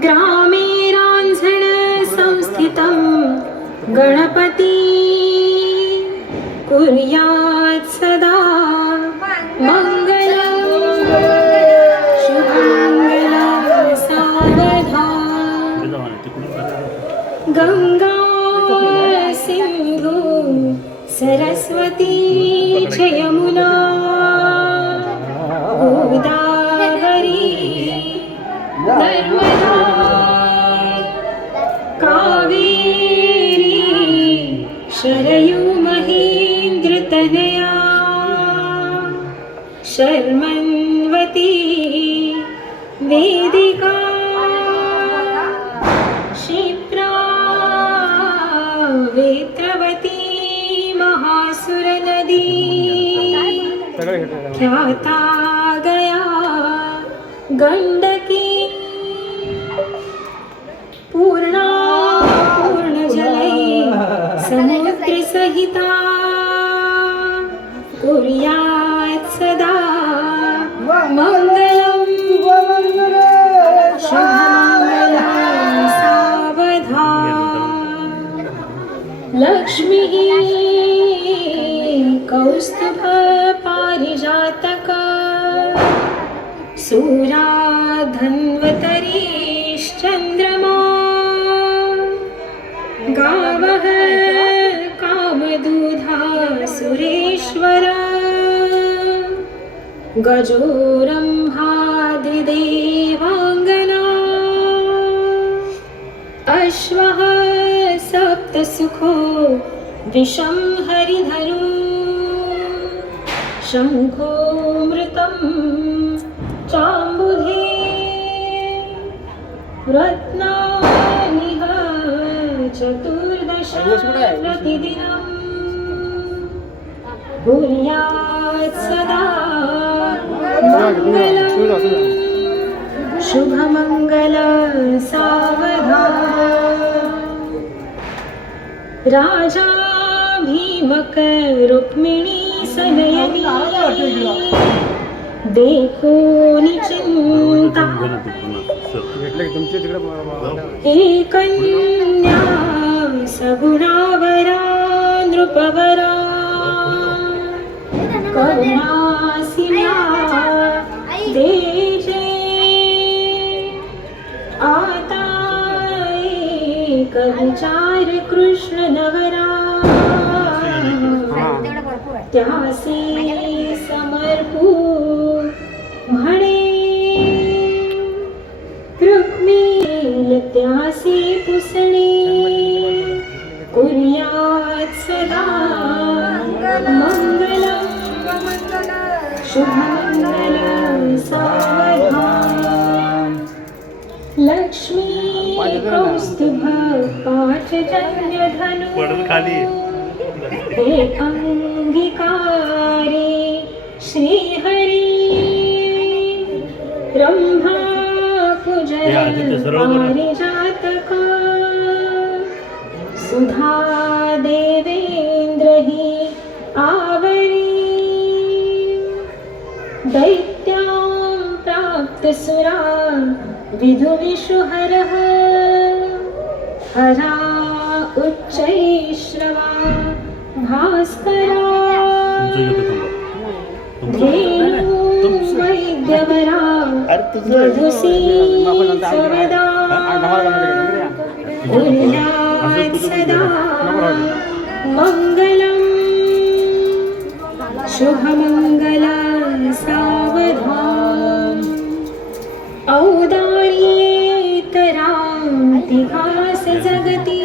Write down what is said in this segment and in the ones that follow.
ग्रामे रांझण संस्थितं गणपती कुर्यात् सदा मंगलं शुभमंगलं सावधान गंगा सिंधु सरस्वती च यमुना गोदावरी नर्मदा कावेरी शरयू महेन्द्रतनया शर्मन्वती वेदिका क्षिप्रा वेत्रवती महासुरनदी ख्याता गया गंडकी पूर्णा पूर्णजले समुद्रसहिता कुर्यात् सदा मंगलं शुभमंगलं सावधान लक्ष्मीः कौस्तुभ पारिजातक सूरा धन्वतरीश्चन्द्रमा गावः कामदूधा सुरेश्वरा गजोरम्भादिदेवाङ्गना अश्वः सप्तसुखो विषं हरिधनु शङ्खो मृतं चाम्बुधे रत्नानिह चतुर्दश प्रतिदिनं कुर्यात् सदा मंगलं शुभमंगलं सावधान राजा भीमक रुक्मिणी सनयनी देखो निचिंता एकन्या सगुणावरा नृपवरा करुणासिन्या देजे आता एक विचार कृष्ण नवरा त्यासे समर्पू म्हणे रुक्मिणी त्यासे पुसणे कुर्यात् सदा मंगलं शुभमंगलं सावधान लक्ष्मी कौस्तुभ पाचजन्यधनु हे अंगिकारे श्रीहरी ब्रह्मा कुजल पारिजातक सुधा देवेंद्र ही आवरी दैत्यां प्राप्त सुरा विधुविषुहरः हरा उच्चैश्रवा भास्करा धेनु वैद्यवरा मधुसी सवदा कुर्यात् सदा मंगलं शुभमंगलं सावधान औदार्येतरांतिहास जगती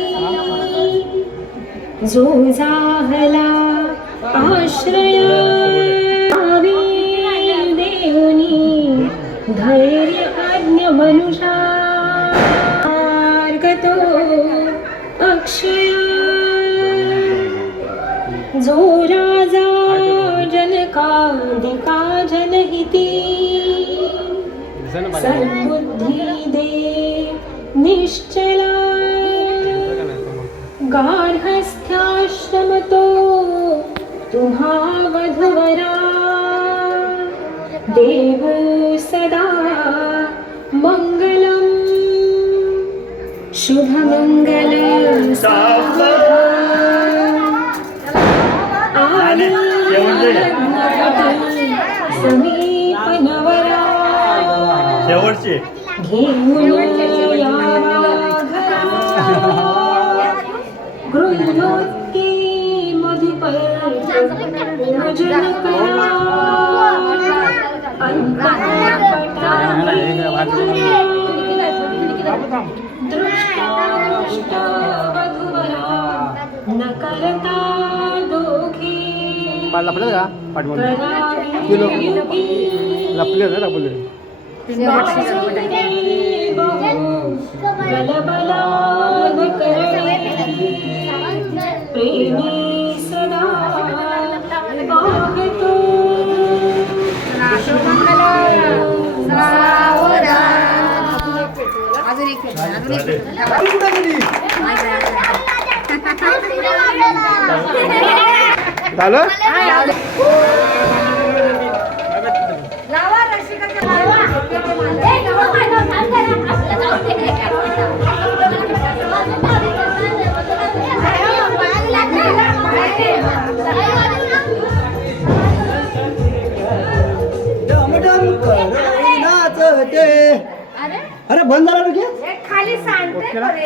जो जाहला आश्रय देवनी धैर्य आज्ञ मनुषा मार्गतो अक्षय जो राजा जनकादिका जनहिती सद्बुद्धी दे निश्चला गार्हस्थ्याश्रमतो तुम्हा वधुवरा देवो सदा मंगलम् शुभमंगल आणि समीप नवरा शेवटची घेऊन यावा घरा गृह्योत्की मधुपर्क भोजन करा अंतःपटाने दृष्ट वधूवरा न करता दोघी लपलं का पाठवून लपले ना लपले गलबलाद करणे प्रेमी सदा पाहतो झालं अरे बंद झाला खाली सांडते